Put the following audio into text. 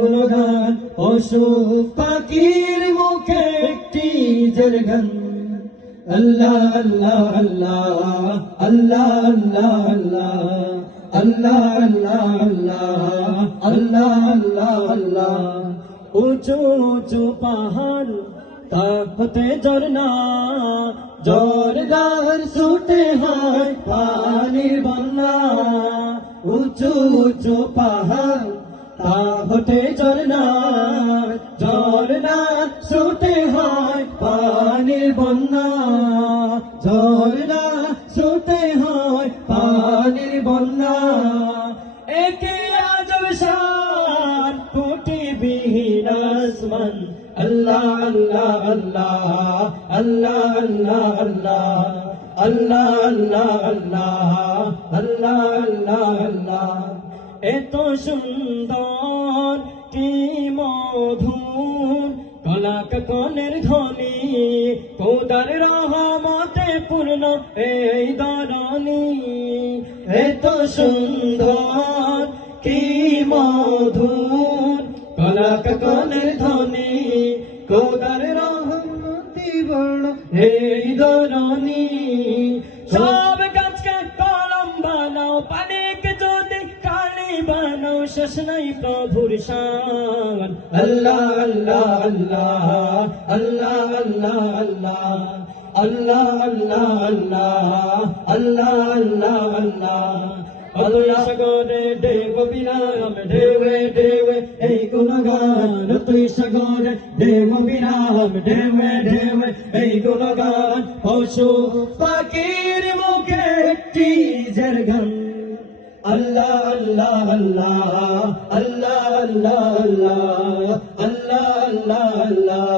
গুণগান পশু পাখির মুখে একটি জরগান আল্লাহ আল্লাহ আল্লাহ আল্লাহ আল্লাহ আল্লাহ আল্লাহ আল্লাহ আল্লাহ আল্লাহ আল্লাহ উঁচু উঁচু পাহাড় তাকতে ঝরনা জোরদার ছুটে হয় পানির বন্যা উঁচু উঁচু পাহাড় তাকতে ঝরনা জোরদার ছুটে হয় পানির বন্যা জোরদার ছুটে হয় পানির বন্যা একে আজব শান কোটি বিহীন আসমান আল্লাহ আল্লাহ আল্লাহ আল্লাহ আল্লাহ আল্লাহ আল্লাহ আল্লাহ আল্লাহ আল্লাহ আল্লাহ এত সুন্দর কি মধুর কলাক কনের ধ্বনি খোদার রহমতে পূর্ণ এই ধরণী এত সুন্দর কি মধুর কলাক কনের ধ্বনি খোদার রহমতে পূর্ণ এই ধরণী সব গাছকে কলম বানাও পানিকে যদি কালি বানাও শেষ নাই প্রভুর শান আল্লাহ আল্লাহ আল্লাহ আল্লাহ আল্লাহ আল্লাহ আল্লাহ আল্লাহ আল্লাহ আল্লাহ আল্লাহ আল্লাহ সাগরে দেব বিরাম ঢেউে ঢেউে এই গুণগান তুই সাগরে দেব বিরাম ঢেউে ঢেউে এই গুণগান পশু পাখির মুখে একটি জরগান আল্লাহ আল্লাহ আল্লাহ আল্লাহ আল্লাহ আল্লাহ আল্লাহ আল্লাহ